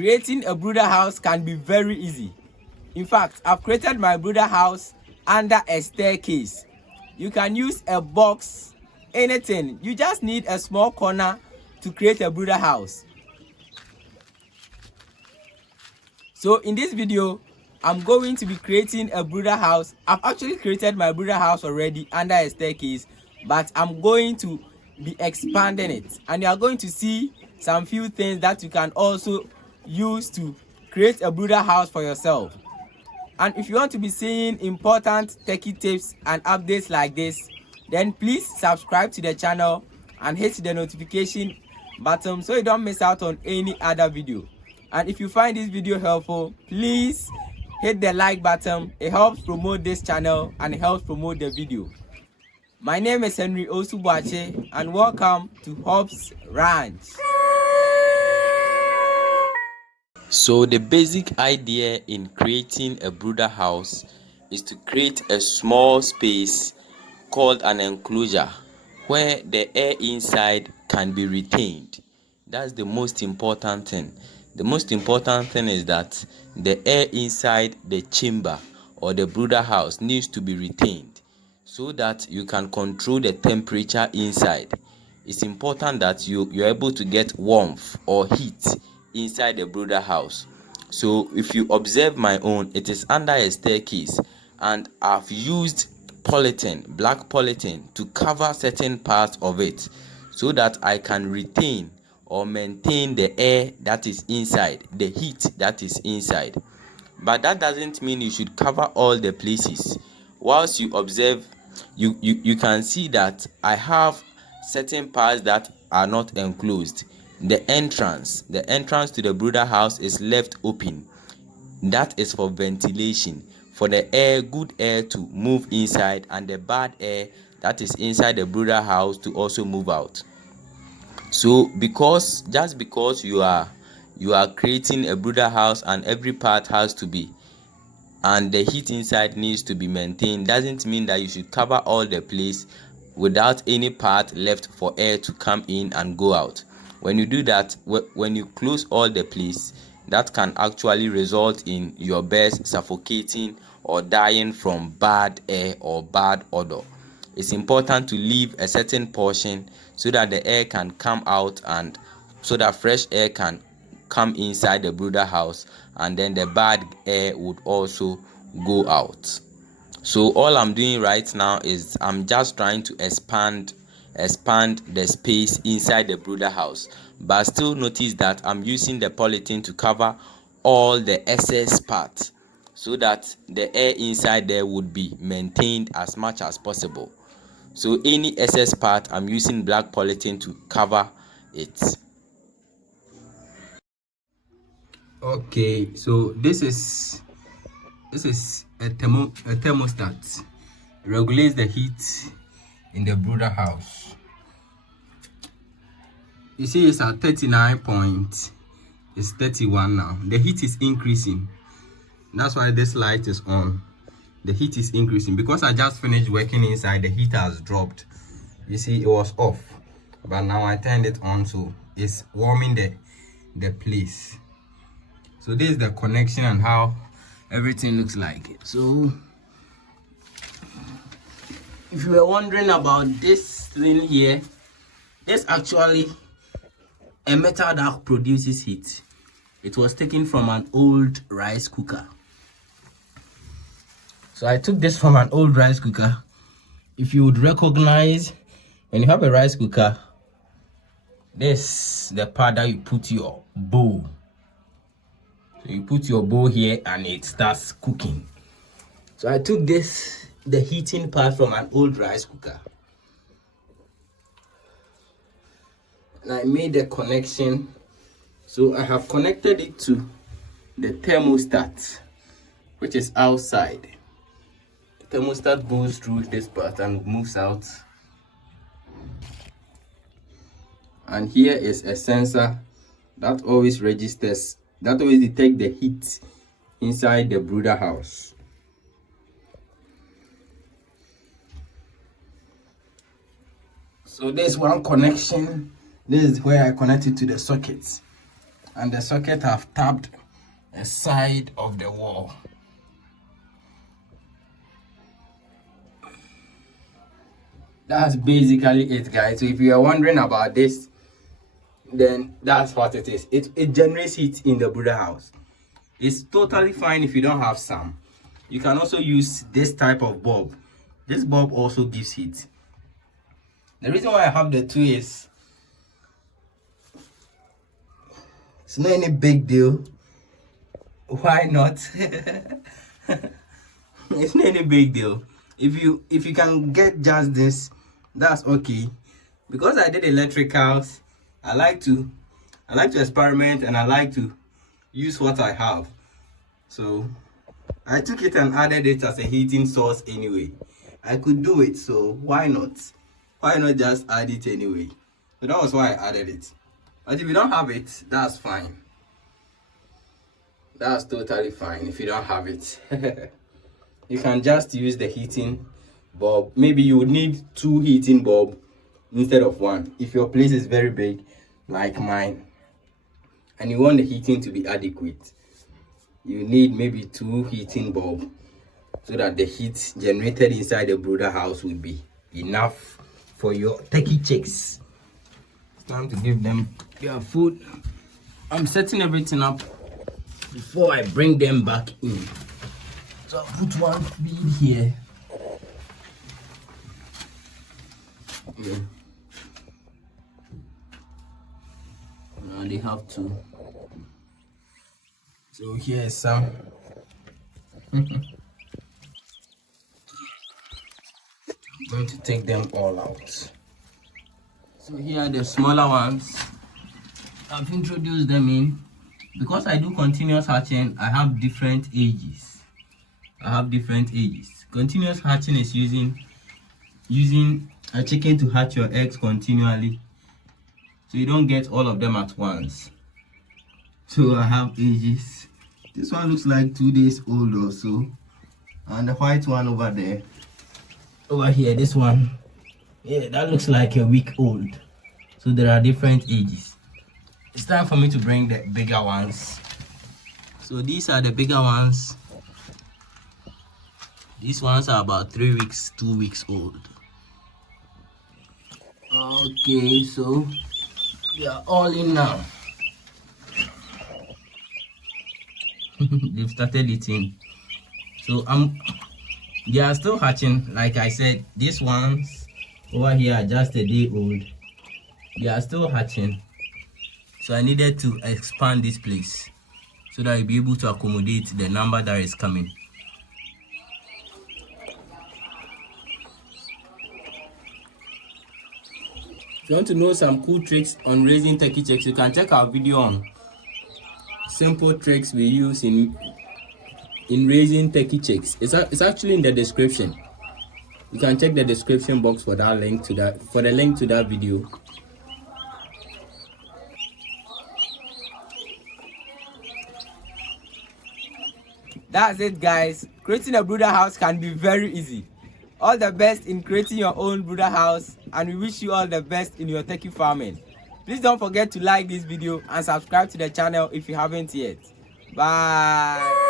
Creating a brooder house can be very easy. In fact, I've created my brooder house under a staircase. You can use a box, anything. You just need a small corner to create a brooder house. So in this video, I'm going to be creating a brooder house. I've actually created my brooder house already under a staircase, but I'm going to be expanding it, and you are going to see some few things that you can also use to create a brooder house for yourself. And if you want to be seeing important techie tips and updates like this, then please subscribe to the channel and hit the notification button so you don't miss out on any other video. And if you find this video helpful, please hit the like button. It helps promote this channel and it helps promote the video. My name is Henry Osubuache and welcome to Hobbs Ranch. So the basic idea in creating a brooder house is to create a small space called an enclosure where the air inside can be retained. That's the most important thing. The most important thing is that the air inside the chamber or the brooder house needs to be retained so that you can control the temperature inside. It's important that you're able to get warmth or heat inside the brooder house. So if you observe my own, it is under a staircase, and I've used polythene, black polythene, to cover certain parts of it so that I can retain or maintain the air that is inside, the heat that is inside. But that doesn't mean you should cover all the places. Whilst you observe, you can see that I have certain parts that are not enclosed. The entrance to the brooder house is left open. That is for ventilation, for the air, good air, to move inside, and the bad air that is inside the brooder house to also move out. So just because you are creating a brooder house and every part has to be, and the heat inside needs to be maintained, doesn't mean that you should cover all the place without any part left for air to come in and go out. When you do that, when you close all the place, that can actually result in your birds suffocating or dying from bad air or bad odor. It's important to leave a certain portion so that the air can come out and so that fresh air can come inside the brooder house, and then the bad air would also go out. So all I'm doing right now is I'm just trying to expand the space inside the brooder house, but still notice that I'm using the polythene to cover all the excess parts so that the air inside there would be maintained as much as possible. So any excess part, I'm using black polythene to cover it. Okay, so this is a thermostat. It regulates the heat in the brooder house. You see it's at 39 point, it's 31 now. The heat is increasing. That's why this light is on. The heat is increasing because I just finished working inside. The heat has dropped. You see it was off, but now I turned it on, so it's warming the place. So this is the connection and how everything looks like. So if you were wondering about this thing here, there's actually a metal that produces heat. It was taken from an old rice cooker. So I took this from an old rice cooker. If you would recognize, when you have a rice cooker, this is the part that you put your bowl. So you put your bowl here and it starts cooking. So I took the heating part from an old rice cooker, and I made a connection. So I have connected it to the thermostat, which is outside. The thermostat goes through this part and moves out. And here is a sensor that always registers, that always detects the heat inside the brooder house. So there's one connection. This is where I connect it to the sockets. and the socket have tapped a side of the wall. That's basically it, guys. So if you are wondering about this, then that's what it is. It generates heat in the brooder house. It's totally fine if you don't have some. You can also use this type of bulb. This bulb also gives heat. The reason why I have the two is it's not any big deal. Why not? It's not any big deal. If you can get just this, that's okay. Because I did electricals, I like to experiment, and I like to use what I have. So I took it and added it as a heating source anyway. I could do it, so why not? Why not just add it anyway? So that was why I added it. But if you don't have it, that's fine. That's totally fine if you don't have it. You can just use the heating bulb. Maybe you would need 2 heating bulbs instead of 1 if your place is very big like mine and you want the heating to be adequate. You need maybe 2 heating bulbs so that the heat generated inside the brooder house will be enough for your turkey chicks. It's time to give them their food. I'm setting everything up before I bring them back in. So I'll put one feed here. Yeah. Now they have 2. So here's some. I'm going to take them all out. So here are the smaller ones. I've introduced them in. Because I do continuous hatching, I have different ages. Continuous hatching is using a chicken to hatch your eggs continually, so you don't get all of them at once. So I have ages. This one looks like 2 days old or so, and the white one over there, over here, this one, yeah, that looks like a week old. So there are different ages. It's time for me to bring the bigger ones. So these are the bigger ones. These ones are about 3 weeks, 2 weeks old. Okay, so they are all in now. They've started eating. So they are still hatching. Like I said, these ones over here are just a day old. They are still hatching. So I needed to expand this place so that I'll be able to accommodate the number that is coming. If you want to know some cool tricks on raising turkey chicks, you can check our video on simple tricks we use in raising turkey chicks. It's actually in the description. You can check the description box for the link to that video. That's it, guys. Creating a brooder house can be very easy. All the best in creating your own brooder house, and we wish you all the best in your turkey farming. Please don't forget to like this video and subscribe to the channel if you haven't yet. Bye.